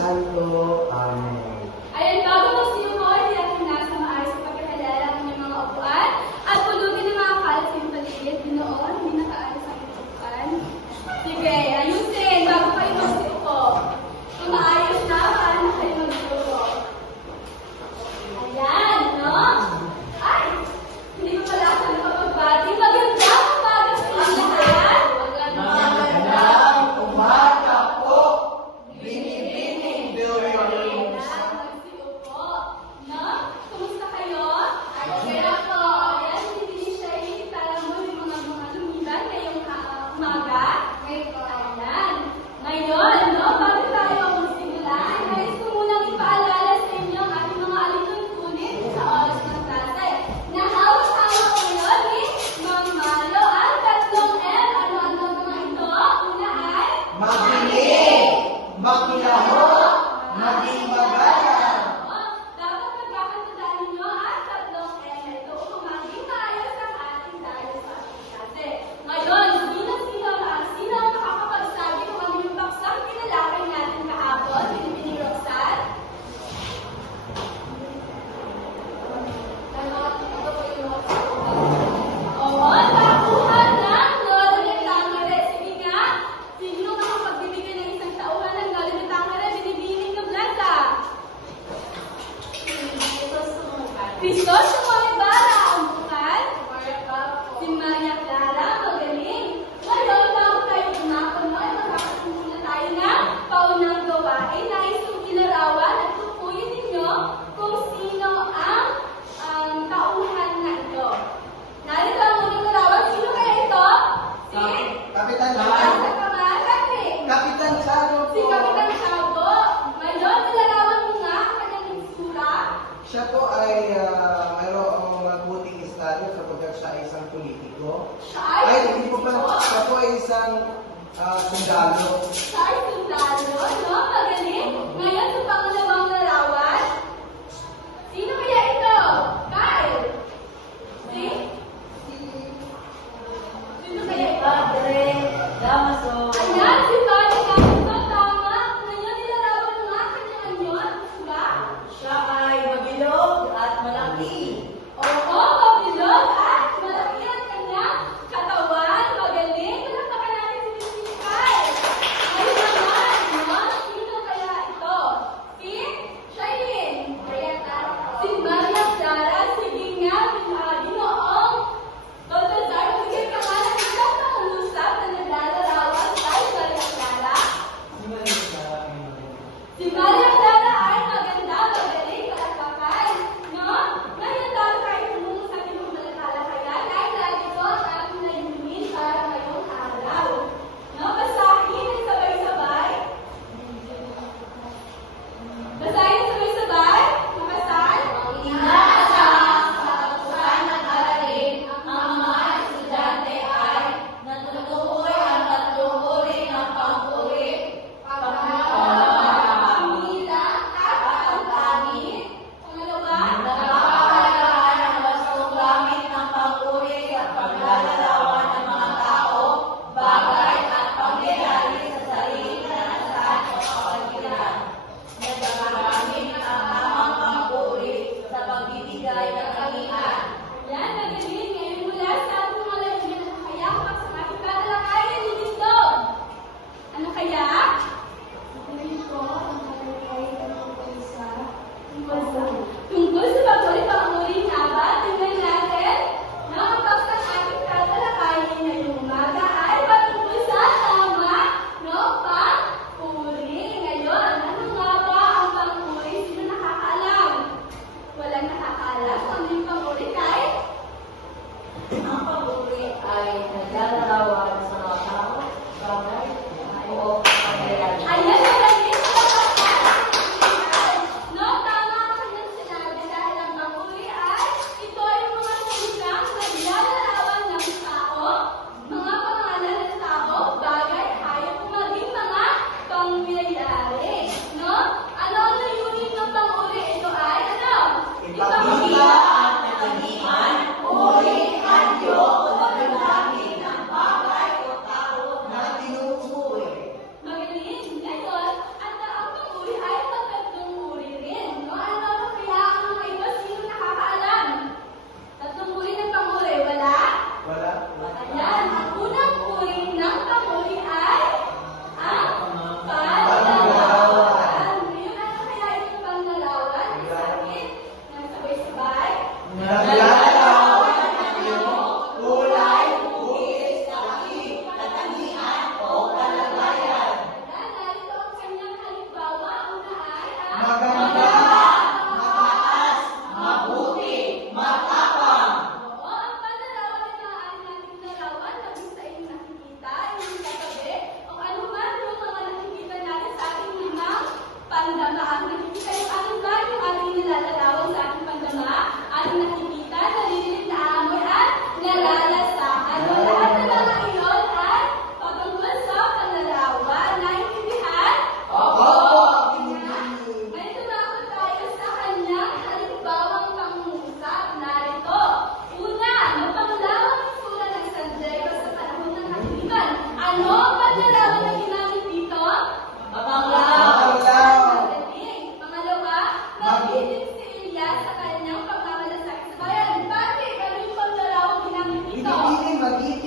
Santo. Ay, hindi po pala. Siya po ay isang uh, sundalo.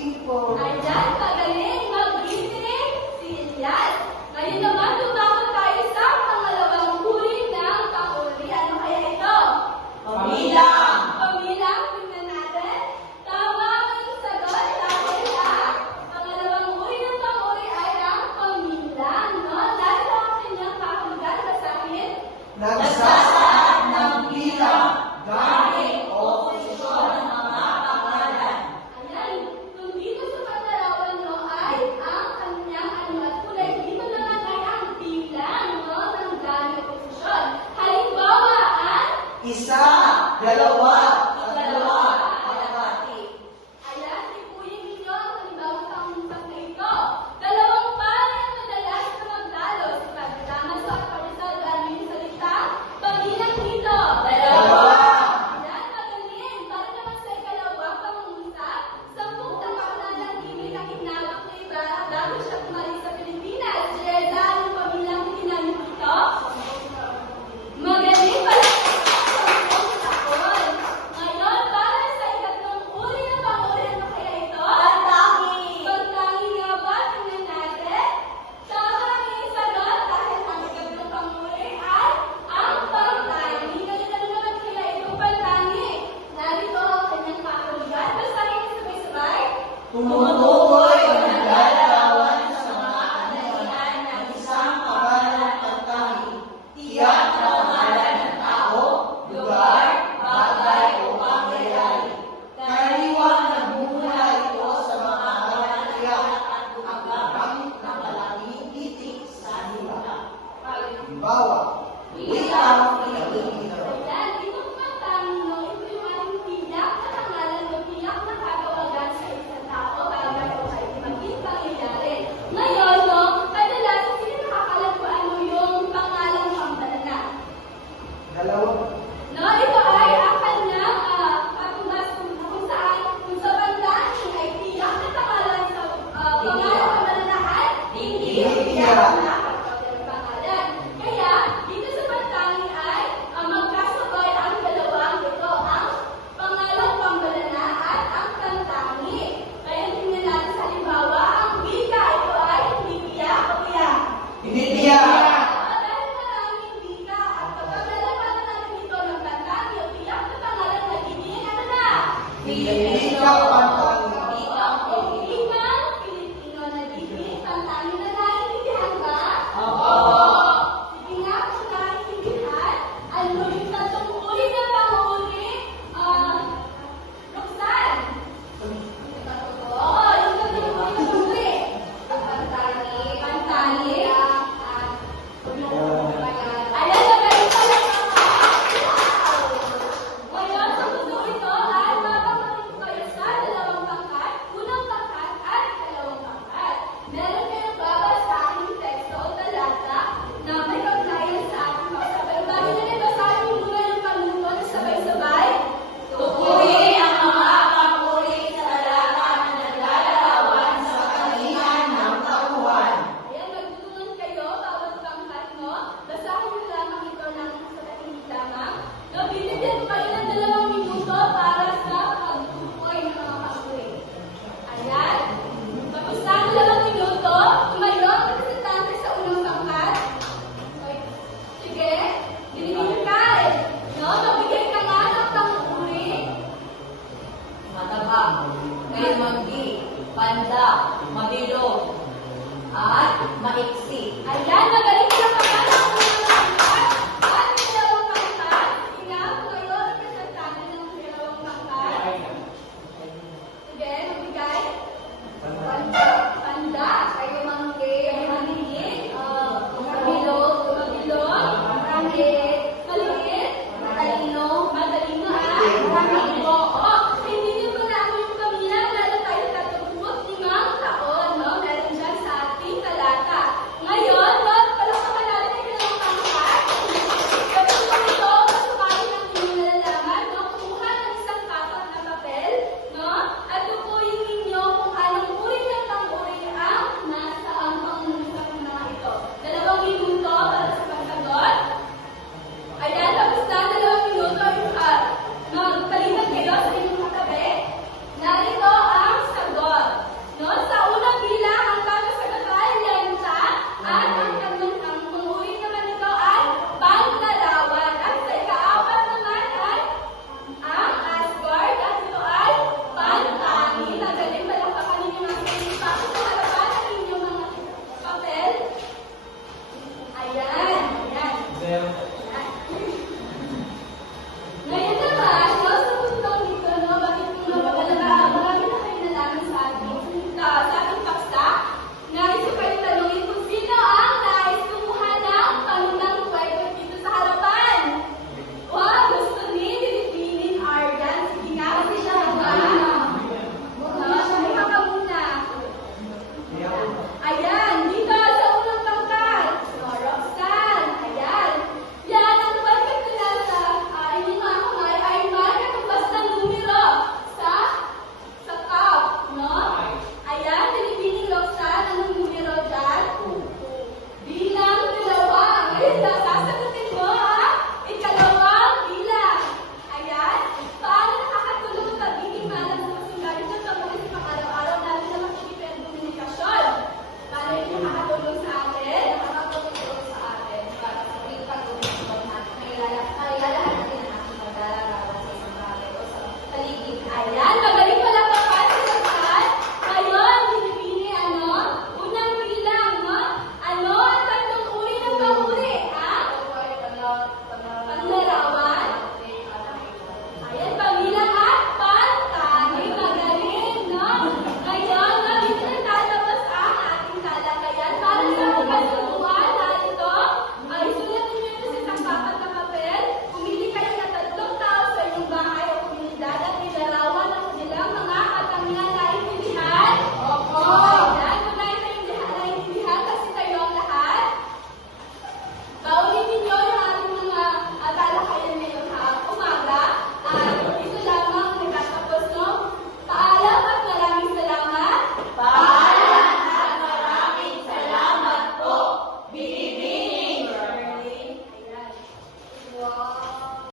tingin Dalawa. Hindi